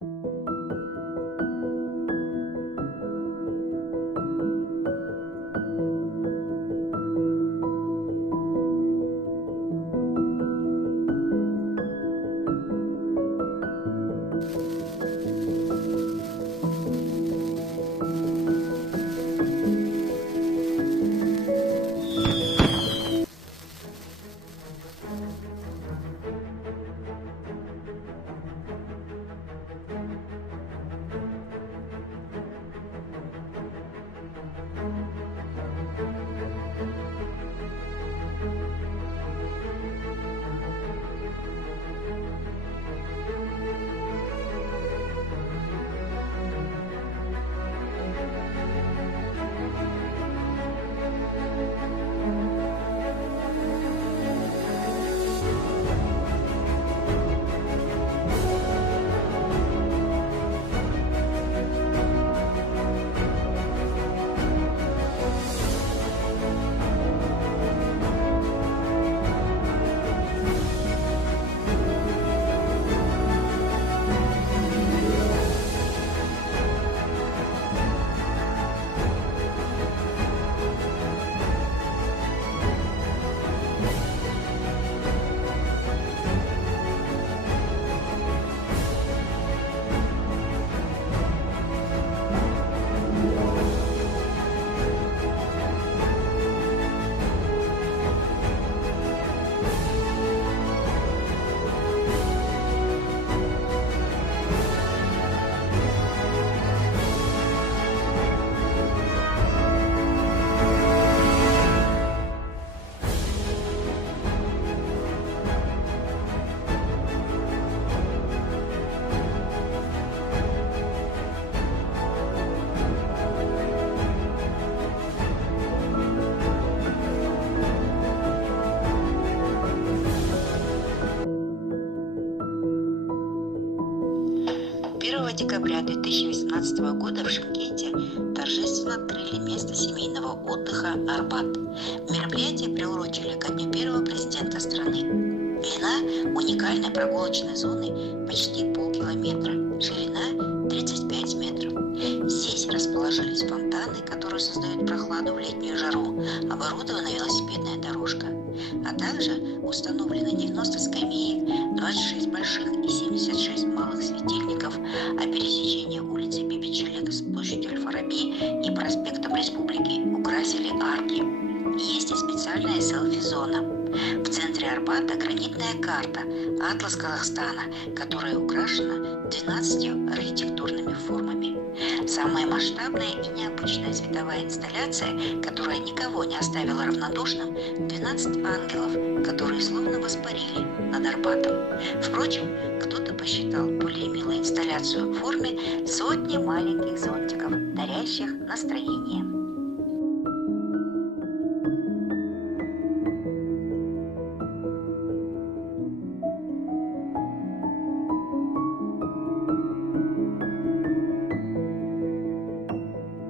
1 декабря 2018 года в Шымкенте торжественно открыли место семейного отдыха «Арбат». Мероприятие приурочили ко дню первого президента страны. Длина уникальной прогулочной зоны почти полкилометра, ширина 35 метров. Здесь расположились фонтаны, которые создают прохладу в летнюю жару, оборудована велосипедная дорожка, а также установлены 90 скамеек, 26 больших и 76 малых светильников, а пересечение улицы Бибиджелек с площадью Аль-Фараби и проспектом Республики украсили арки. Есть и специальная селфи-зона. В центре Арбата гранитная карта «Атлас Казахстана», которая украшена 12 архитектурными формами. Самая масштабная и необычная световая инсталляция, которая никого не оставила равнодушным, 12 ангелов, которые словно воспарили над Арбатом. Впрочем, кто-то посчитал более милой инсталляцию в форме сотни маленьких зонтиков, дарящих настроение.